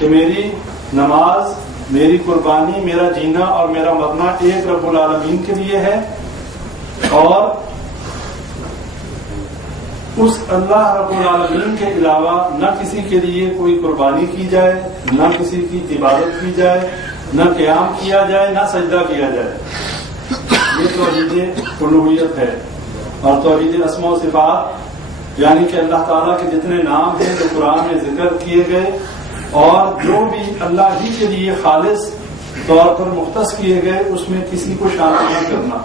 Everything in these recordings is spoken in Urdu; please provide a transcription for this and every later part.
کہ میری نماز، میری قربانی، میرا جینا اور میرا مرنا ایک رب العالمین کے لیے ہے، اور اس اللہ رب العالمین کے علاوہ نہ کسی کے لیے کوئی قربانی کی جائے، نہ کسی کی عبادت کی جائے، نہ قیام کیا جائے، نہ سجدہ کیا جائے۔ یہ توحید الوہیت ہے۔ اور توحید اسماء و صفات یعنی کہ اللہ تعالیٰ کے جتنے نام ہیں جو قرآن میں ذکر کیے گئے اور جو بھی اللہ ہی کے لیے خالص طور پر مختص کیے گئے، اس میں کسی کو شامل نہ کرنا،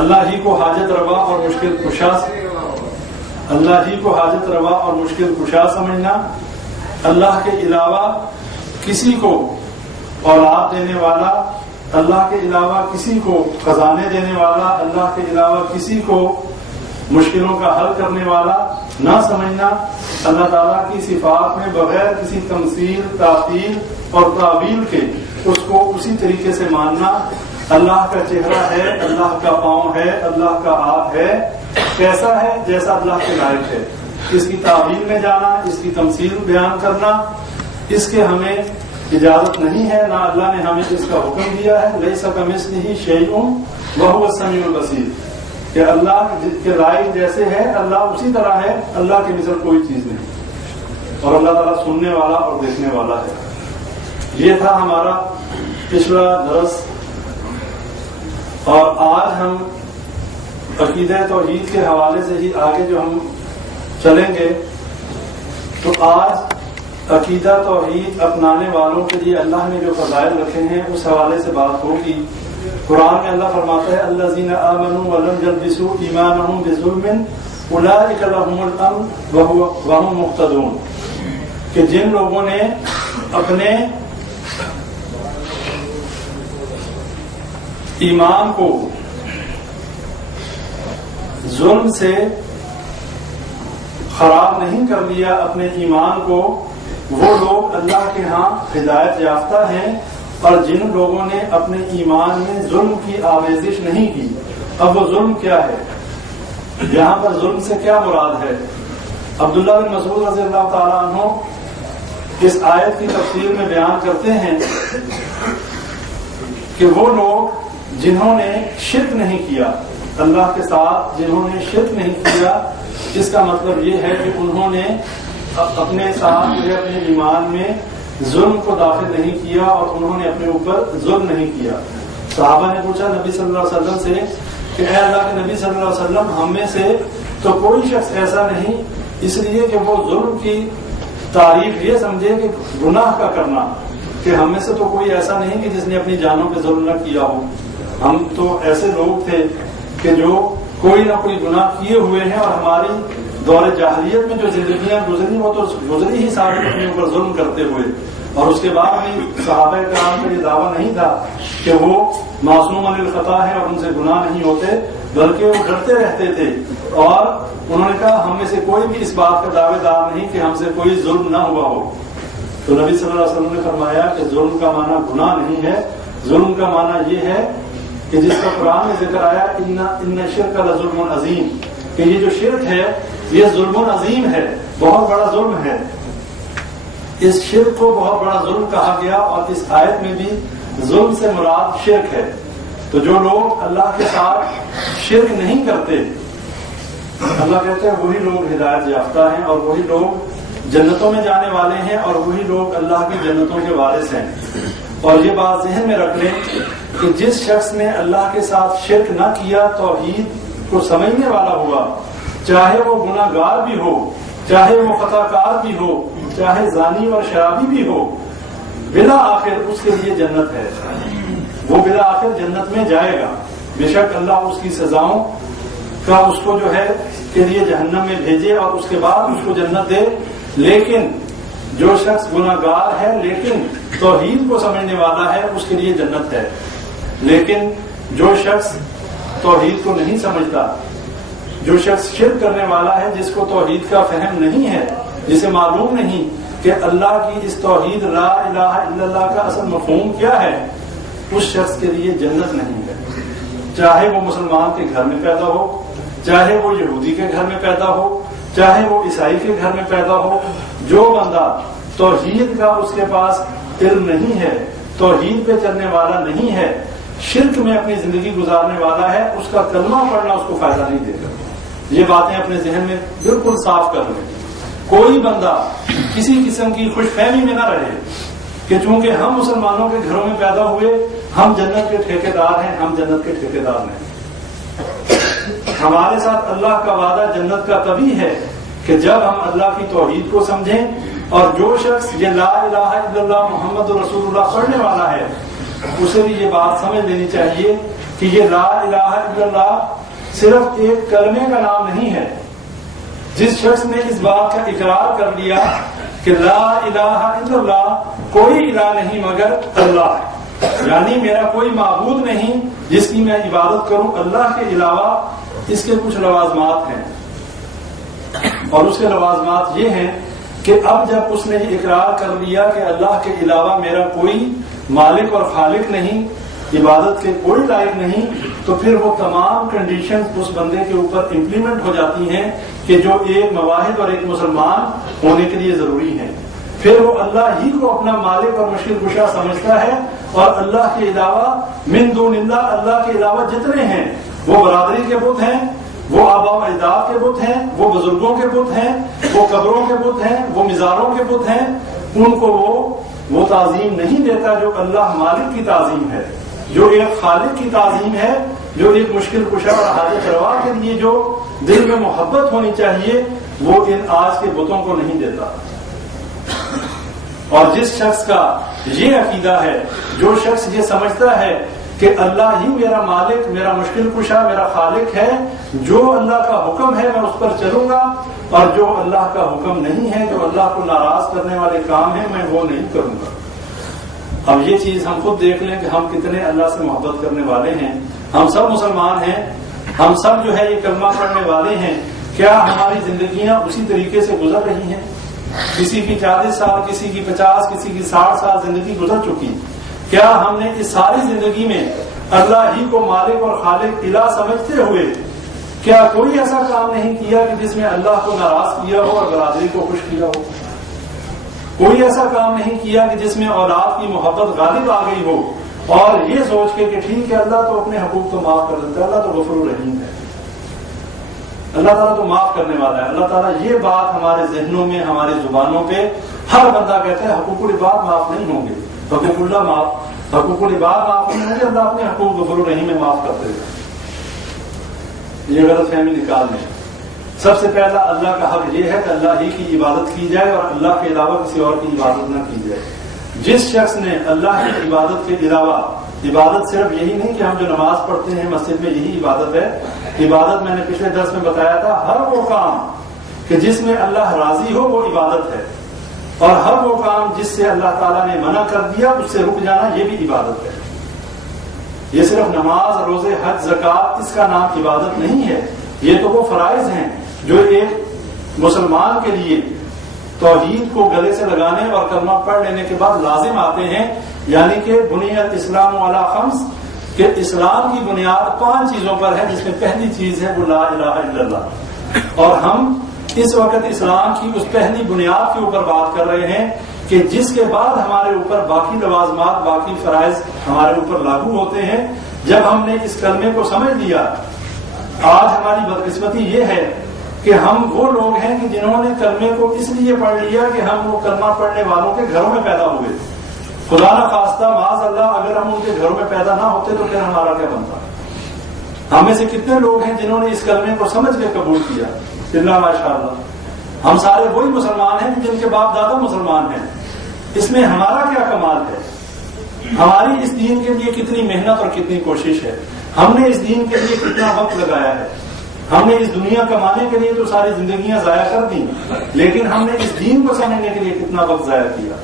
اللہ ہی کو حاجت روا اور مشکل کشا، اللہ ہی کو حاجت روا اور مشکل کشا سمجھنا، اللہ کے علاوہ کسی کو اولاد دینے والا، اللہ کے علاوہ کسی کو خزانے دینے والا، اللہ کے علاوہ کسی کو مشکلوں کا حل کرنے والا نہ سمجھنا، اللہ تعالیٰ کی صفات میں بغیر کسی تمثیل، تعطیل اور تعویل کے اس کو اسی طریقے سے ماننا۔ اللہ کا چہرہ ہے، اللہ کا پاؤں ہے، اللہ کا ہاتھ ہے، کیسا ہے؟ جیسا اللہ کے لائق ہے۔ اس کی تعویل میں جانا، اس کی تمثیل بیان کرنا، اس کے ہمیں اجازت نہیں ہے، نہ اللہ نے ہمیں اس کا حکم دیا ہے۔ لیس کمثلہ شیء وہو السمیع البصیر، کہ اللہ کے لائق جیسے ہے اللہ اسی طرح ہے، اللہ کے مثل کوئی چیز نہیں، اور اللہ تعالیٰ سننے والا اور دیکھنے والا ہے۔ یہ تھا ہمارا پچھلا درس، اور آج ہم عقیدہ توحید کے حوالے سے ہی آگے جو ہم چلیں گے، تو آج عقیدہ توحید اپنانے والوں کے لیے اللہ نے جو فضائل رکھے ہیں اس حوالے سے بات ہوگی۔ قرآن میں اللہ فرماتا ہے الذین آمنوا ولم یلبسوا ایمانہم بظلم اولئک لہم الامن وہم مہتدون، کہ جن لوگوں نے اپنے ایمان کو ظلم سے خراب نہیں کر لیا، اپنے ایمان کو، وہ لوگ اللہ کے ہاں ہدایت یافتہ ہیں۔ اور جن لوگوں نے اپنے ایمان میں ظلم کی آمیزش نہیں کی، اب وہ ظلم کیا ہے؟ یہاں پر ظلم سے کیا مراد ہے؟ عبداللہ بن مسعود رضی اللہ تعالیٰ عنہ اس آیت کی تفسیر میں بیان کرتے ہیں کہ وہ لوگ جنہوں نے شرک نہیں کیا اللہ کے ساتھ، جنہوں نے شرک نہیں کیا، اس کا مطلب یہ ہے کہ انہوں نے اپنے ساتھ اپنے ایمان میں ظلم کو داخل نہیں کیا اور انہوں نے اپنے اوپر ظلم نہیں کیا۔ صحابہ نے پوچھا نبی صلی اللہ علیہ وسلم سے کہ اے اللہ کے نبی صلی اللہ علیہ وسلم، ہم میں سے تو کوئی شخص ایسا نہیں، اس لیے کہ وہ ظلم کی تعریف یہ سمجھے کہ گناہ کا کرنا، کہ ہم میں سے تو کوئی ایسا نہیں کہ جس نے اپنی جانوں پہ ظلم نہ کیا ہو۔ ہم تو ایسے لوگ تھے کہ جو کوئی نہ کوئی گناہ کیے ہوئے ہیں، اور ہماری دور جاہلیت میں جو زندگیاں گزری وہ تو گزری ہی سارے اپنے اوپر ظلم کرتے ہوئے، اور اس کے بعد بھی صحابہ کرام کا یہ دعویٰ نہیں تھا کہ وہ معصوم عن الخطا ہے اور ان سے گناہ نہیں ہوتے، بلکہ وہ ڈرتے رہتے تھے، اور انہوں نے کہا ہم میں سے کوئی بھی اس بات کا دعوے دار نہیں کہ ہم سے کوئی ظلم نہ ہوا ہو۔ تو نبی صلی اللہ علیہ وسلم نے فرمایا کہ ظلم کا معنی گناہ نہیں ہے، ظلم کا معنی یہ ہے کہ جس کا قرآن میں ذکر آیا ان الشرک لظلم عظیم، کہ یہ جو شرک ہے یہ ظلم عظیم ہے، بہت بڑا ظلم ہے۔ اس شرک کو بہت بڑا ظلم کہا گیا، اور اس آیت میں بھی ظلم سے مراد شرک ہے۔ تو جو لوگ اللہ کے ساتھ شرک نہیں کرتے، اللہ کہتے ہیں وہی لوگ ہدایت یافتہ ہیں، اور وہی لوگ جنتوں میں جانے والے ہیں، اور وہی لوگ اللہ کی جنتوں کے وارث ہیں۔ اور یہ بات ذہن میں رکھ لیں کہ جس شخص نے اللہ کے ساتھ شرک نہ کیا، توحید کو سمجھنے والا ہوا، چاہے وہ گناہ گار بھی ہو، چاہے وہ خطا کار بھی ہو، چاہے زانی اور شرابی بھی ہو، بلا آخر اس کے لیے جنت ہے، وہ بلا آخر جنت میں جائے گا۔ بے شک اللہ اس کی سزاؤں کا اس کو جو ہے کے لیے جہنم میں بھیجے اور اس کے بعد اس کو جنت دے، لیکن جو شخص گناہ گار ہے لیکن توحید کو سمجھنے والا ہے اس کے لیے جنت ہے۔ لیکن جو شخص توحید کو نہیں سمجھتا، جو شخص شرک کرنے والا ہے، جس کو توحید کا فہم نہیں ہے، جسے معلوم نہیں کہ اللہ کی اس توحید لا الہ الا اللہ کا اصل مفہوم کیا ہے، اس شخص کے لیے جنت نہیں ہے، چاہے وہ مسلمان کے گھر میں پیدا ہو، چاہے وہ یہودی کے گھر میں پیدا ہو، چاہے وہ عیسائی کے گھر میں پیدا ہو۔ جو بندہ توحید کا اس کے پاس علم نہیں ہے، توحید پہ چلنے والا نہیں ہے، شرک میں اپنی زندگی گزارنے والا ہے، اس کا کلمہ پڑھنا اس کو فائدہ نہیں دے گا۔ یہ باتیں اپنے ذہن میں بالکل صاف کر لیں۔ کوئی بندہ کسی قسم کی خوش فہمی میں نہ رہے کہ چونکہ ہم مسلمانوں کے گھروں میں پیدا ہوئے ہم جنت کے ٹھیکیدار ہیں، ہم جنت کے ٹھیکیدار ہیں۔ ہمارے ساتھ اللہ کا وعدہ جنت کا تبھی ہے کہ جب ہم اللہ کی توحید کو سمجھیں، اور جو شخص یہ لا الہ الا اللہ محمد رسول اللہ پڑھنے والا ہے اسے بھی یہ بات سمجھ لینی چاہیے کہ یہ لا الہ الا اللہ صرف ایک کلمے کا نام نہیں ہے۔ جس شخص نے اس بات کا اقرار کر لیا کہ لا الہ الا اللہ کوئی الہ نہیں مگر اللہ ہے، یعنی میرا کوئی معبود نہیں جس کی میں عبادت کروں اللہ کے علاوہ، اس کے کچھ لوازمات ہیں، اور اس کے لوازمات یہ ہیں کہ اب جب اس نے یہ اقرار کر لیا کہ اللہ کے علاوہ میرا کوئی مالک اور خالق نہیں، عبادت کے کوئی لائق نہیں، تو پھر وہ تمام کنڈیشنز اس بندے کے اوپر امپلیمنٹ ہو جاتی ہیں کہ جو ایک موحد اور ایک مسلمان ہونے کے لیے ضروری ہیں۔ پھر وہ اللہ ہی کو اپنا مالک اور مشکل کشا سمجھتا ہے، اور اللہ کے علاوہ من دون اللہ، اللہ کے علاوہ جتنے ہیں وہ برادری کے بت ہیں، وہ آبا و اجداد کے بت ہیں، وہ بزرگوں کے بت ہیں، وہ قبروں کے بت ہیں، وہ مزاروں کے بت ہیں، ان کو وہ تعظیم نہیں دیتا جو اللہ مالک کی تعظیم ہے، جو ایک خالق کی تعظیم ہے، جو ایک مشکل کشا اور حاجت روا کے لیے جو دل میں محبت ہونی چاہیے وہ ان آج کے بتوں کو نہیں دیتا۔ اور جس شخص کا یہ عقیدہ ہے، جو شخص یہ سمجھتا ہے کہ اللہ ہی میرا مالک، میرا مشکل کشا، میرا خالق ہے، جو اللہ کا حکم ہے میں اس پر چلوں گا، اور جو اللہ کا حکم نہیں ہے، جو اللہ کو ناراض کرنے والے کام ہیں، میں وہ نہیں کروں گا۔ اب یہ چیز ہم خود دیکھ لیں کہ ہم کتنے اللہ سے محبت کرنے والے ہیں۔ ہم سب مسلمان ہیں، ہم سب جو ہے یہ کلمہ پڑھنے والے ہیں، کیا ہماری زندگیاں اسی طریقے سے گزر رہی ہیں؟ کسی کی 40 سال، کسی کی 50، کسی کی 60 سال زندگی گزر چکی، کیا ہم نے اس ساری زندگی میں اللہ ہی کو مالک اور خالق الہ سمجھتے ہوئے کیا کوئی ایسا کام نہیں کیا کہ جس میں اللہ کو ناراض کیا ہو اور برادری کو خوش کیا ہو؟ کوئی ایسا کام نہیں کیا کہ جس میں اولاد کی محبت غالب آ گئی ہو، اور یہ سوچ کے کہ ٹھیک ہے اللہ تو اپنے حقوق تو معاف کر دیتا ہے، اللہ تو غفور الرحیم ہے، اللہ تعالیٰ تو معاف کرنے والا ہے۔ اللہ تعالیٰ یہ بات ہمارے ذہنوں میں، ہمارے زبانوں پہ ہر بندہ کہتا ہے حقوق العباد معاف نہیں ہوں گے، حقوق اللہ معاف، حقوق العباد معاف نہیں ہوں گے، اللہ اپنے حقوق غفور الرحیم میں معاف کرتے ہیں۔ یہ غلط فہمی نکال لیں۔ سب سے پہلا اللہ کا حق یہ ہے کہ اللہ ہی کی عبادت کی جائے اور اللہ کے علاوہ کسی اور کی عبادت نہ کی جائے۔ جس شخص نے اللہ کی عبادت کے علاوہ، عبادت صرف یہی نہیں کہ ہم جو نماز پڑھتے ہیں مسجد میں یہی عبادت ہے، عبادت میں نے پچھلے درس میں بتایا تھا ہر وہ کام کہ جس میں اللہ راضی ہو وہ عبادت ہے، اور ہر وہ کام جس سے اللہ تعالیٰ نے منع کر دیا اس سے رک جانا یہ بھی عبادت ہے۔ یہ صرف نماز، روزے، حج، زکوٰۃ اس کا نام عبادت نہیں ہے، یہ تو وہ فرائض ہیں جو ایک مسلمان کے لیے توحید کو گلے سے لگانے اور کلمہ پڑھ لینے کے بعد لازم آتے ہیں، یعنی کہ بنیاد اسلام علی خمس، کہ اسلام کی بنیاد 5 چیزوں پر ہے، جس میں پہلی چیز ہے وہ لا الہ الا اللہ۔ اور ہم اس وقت اسلام کی اس پہلی بنیاد کے اوپر بات کر رہے ہیں کہ جس کے بعد ہمارے اوپر باقی لوازمات، باقی فرائض ہمارے اوپر لاگو ہوتے ہیں۔ جب ہم نے اس کلمے کو سمجھ لیا، آج ہماری بدقسمتی یہ ہے کہ ہم وہ لوگ ہیں کہ جنہوں نے کلمے کو اس لیے پڑھ لیا کہ ہم وہ کلمہ پڑھنے والوں کے گھروں میں پیدا ہوئے، خدا نہ خواستہ معاذ اللہ اگر ہم ان کے گھروں میں پیدا نہ ہوتے تو پھر ہمارا کیا بنتا؟ ہم میں سے کتنے لوگ ہیں جنہوں نے اس کلمے کو سمجھ کے قبول کیا؟ اللہ ماشاءاللہ، ہم سارے وہی مسلمان ہیں جن کے باپ دادا مسلمان ہیں۔ اس میں ہمارا کیا کمال ہے؟ ہماری اس دین کے لیے کتنی محنت اور کتنی کوشش ہے؟ ہم نے اس دین کے لیے کتنا وقت لگایا ہے؟ ہم نے اس دنیا کمانے کے لیے تو ساری زندگیاں ضائع کر دی، لیکن ہم نے اس دین کو سمجھنے کے لیے کتنا وقت ضائع کیا؟